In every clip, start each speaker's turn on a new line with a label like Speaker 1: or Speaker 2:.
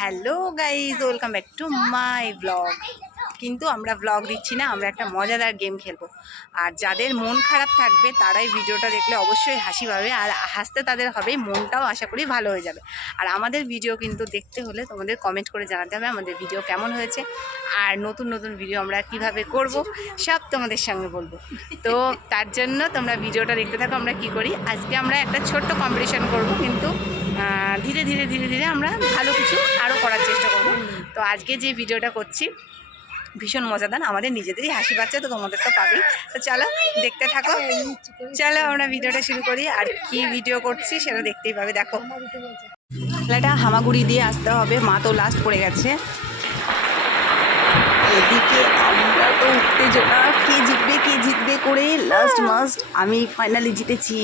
Speaker 1: Hello guys welcome back to my blog. কিন্তু আমরা blog দিচ্ছি না, আমরা একটা মজাদার গেম খেলব। আর যাদের মন খারাপ থাকবে, তারাই ভিডিওটা দেখলে অবশ্যই হাসি পাবে, আর হাসতে তাদের হবে, মনটাও আশা করি ভালো হয়ে যাবে। আর আমাদের ভিডিও কিন্তু দেখতে হলে তোমাদের কমেন্ট করে জানাতে হবে আমাদের ভিডিও কেমন হয়েছে, আর নতুন নতুন ভিডিও আমরা কীভাবে করব, সব তোমাদের সঙ্গে বলব। তো তার জন্য তোমরা ভিডিওটা দেখতে থাকো, আমরা কি করি? আজকে আমরা একটা ছোট্ট কম্পিটিশন করব, কিন্তু ধীরে ধীরে ধীরে ধীরে আমরা ভালো কিছু আরও করার চেষ্টা করব। তো আজকে যে ভিডিওটা করছি ভীষণ মজাদার আমাদের নিজেদেরই হাসি পাচ্ছে, তো তোমাদের তো পাবেই। তো চলো, দেখতে থাকো। চলো, আমরা ভিডিওটা শুরু করি। আর কি ভিডিও করছি সেটা দেখতেই পাবে, দেখো। এটা হামাগুড়ি দিয়ে আসতে হবে। মা তো লাস্ট পড়ে গেছে। এদিকে উত্তেজনা কে জিতবে কে জিতবে করে লাস্ট মাস্ট আমি ফাইনালি জিতেছি।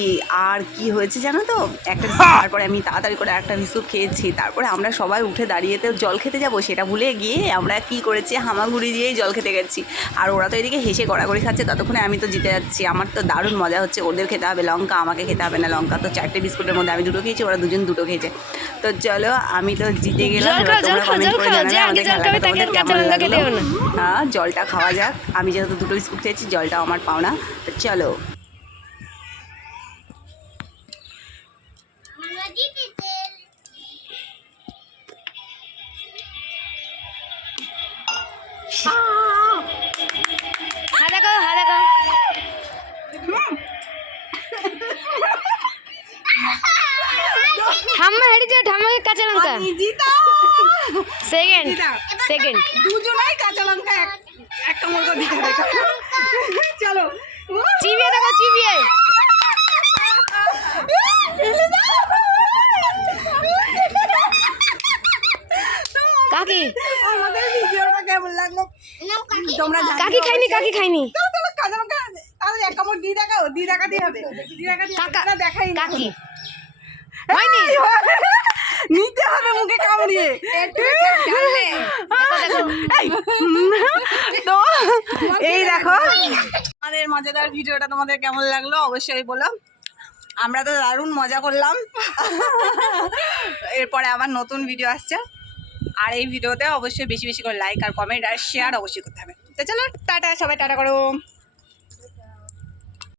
Speaker 1: আর কি হয়েছে জানো তো? একটা তারপরে আমি তাড়াতাড়ি করে একটা বিস্কুট খেয়েছি। তারপরে আমরা সবাই উঠে দাঁড়িয়ে তো জল খেতে যাব সেটা ভুলে গিয়ে আমরা কি করেছি হামাগুড়ি দিয়েই জল খেতে গেছি। আর ওরা তো এদিকে হেসে গড়াগড়ি খাচ্ছে ততক্ষণে আমি তো জিতে যাচ্ছি। আমার তো দারুণ মজা হচ্ছে ওদের খেতে হবে লঙ্কা আমাকে খেতে হবে না লঙ্কা। তো চারটে বিস্কুটের মধ্যে আমি দুটো খেয়েছি ওরা দুজন দুটো খেয়েছে। তো চলো আমি তো জিতে গেলাম জলটা খাওয়া যাক। আমি যেহেতু দুটো বিস্কুট খেয়েছি জলটা আমার পাওনা। তো চলো।
Speaker 2: ঠাম্মা হেঁটেছে ঠাম্মাকে কাঁচা লঙ্কা। সেকেন্ড সেকেন্ড
Speaker 1: দুজনাই কাঁচা লঙ্কা এক এক কামড় করে দিতে হবে চলো
Speaker 2: চিবিয়ে দেখো চিবিয়ে কাকি।
Speaker 1: আমাদের ভিডিওটা কেমন লাগল? তোমরা
Speaker 2: কাকি খাইনি কাকি খাইনি।
Speaker 1: তাহলে এক কামড় দিয়ে দেখাও দিয়ে দেখাতেই হবে। দিয়ে দেখাতেই।
Speaker 2: কাকা
Speaker 1: না, দেখাই
Speaker 2: কাকি।
Speaker 1: হয়নি? নিতে হবে মুখে কামড়িয়ে। এই, তো এই দেখো। আমাদের মজাদার ভিডিওটা তোমাদের কেমন লাগল অবশ্যই বলো। আমরা তো দারুণ মজা করলাম। এরপরে আবার নতুন ভিডিও আসছে। আর এই ভিডিওতে অবশ্যই বেশি বেশি করে লাইক আর কমেন্ট আর শেয়ার অবশ্যই করতে হবে। তো চলো, টাটা, সবাই, টাটা করো।